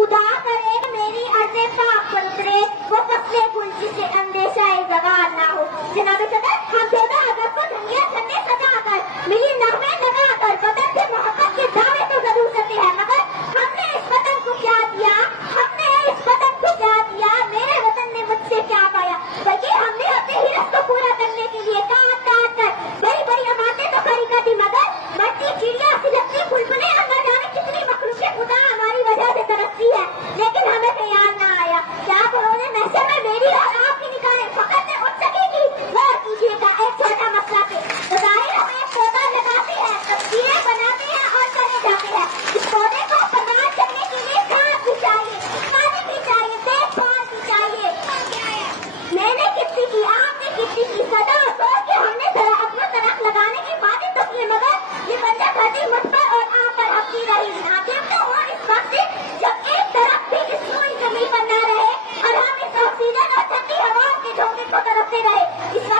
خدا کرے میری عرض پاک پر اترے وہ فصل گل جسے اندیشہ زوال نہ ہو۔ جناب صدر، ہم 14 اگست کو دنیا جھنڈے سجا کر ملی نغمے لگا کر وطن سے محبت کے دعوے تو ضرور کرتے ہیں، مگر ہم نے اس وطن کو کیا دیا، ہم نے اس وطن کو کیا دیا، میرے وطن نے مجھ سے کیا پایا، بلکہ ہم نے اپنے حرص کو پورا کرنے کے لیے کاٹ کاٹ کر بڑی بڑی عمارتیں تو کھڑی کر دی، مگر مٹی چڑیا سلگتی بلبلیں اور نہ جانے کتنی مخلوق خدا ہماری وجہ سے ترستی ہے، لیکن ہمیں خیال نہ آیا کیا بروز محشر میں میری اور آپ کی نگاہیں فقط سے اٹھ سکے گی۔ غور کیجیے گا ایک چھوٹا مسئلہ پہ، ظاہر ہم ایک پودا لگاتے ہیں، تصویریں بناتے ہیں اور چلے جاتے ہیں، اس پودے کو پناہ کرنے کے لیے کھاد بھی چاہیے، پانی بھی چاہیے، دیکھ بھال بھی چاہیے۔ میں نے کتنی کی، آپ نے کتنی کی، سدا سوچ کے ہم نے اپنا درخت لگانے کی باتیں تو کی، مگر یہ بندہ دھرتی مجھ پر اور آپ پر حقی رہی۔ ناقص تو ہو اس وقت جب ایک درخت بھی اس سوئی زمین پر نہ رہے اور ہم اس آکسیجن اور ٹھنڈی ہوا کے جھونکے کو ترستے رہے۔ اس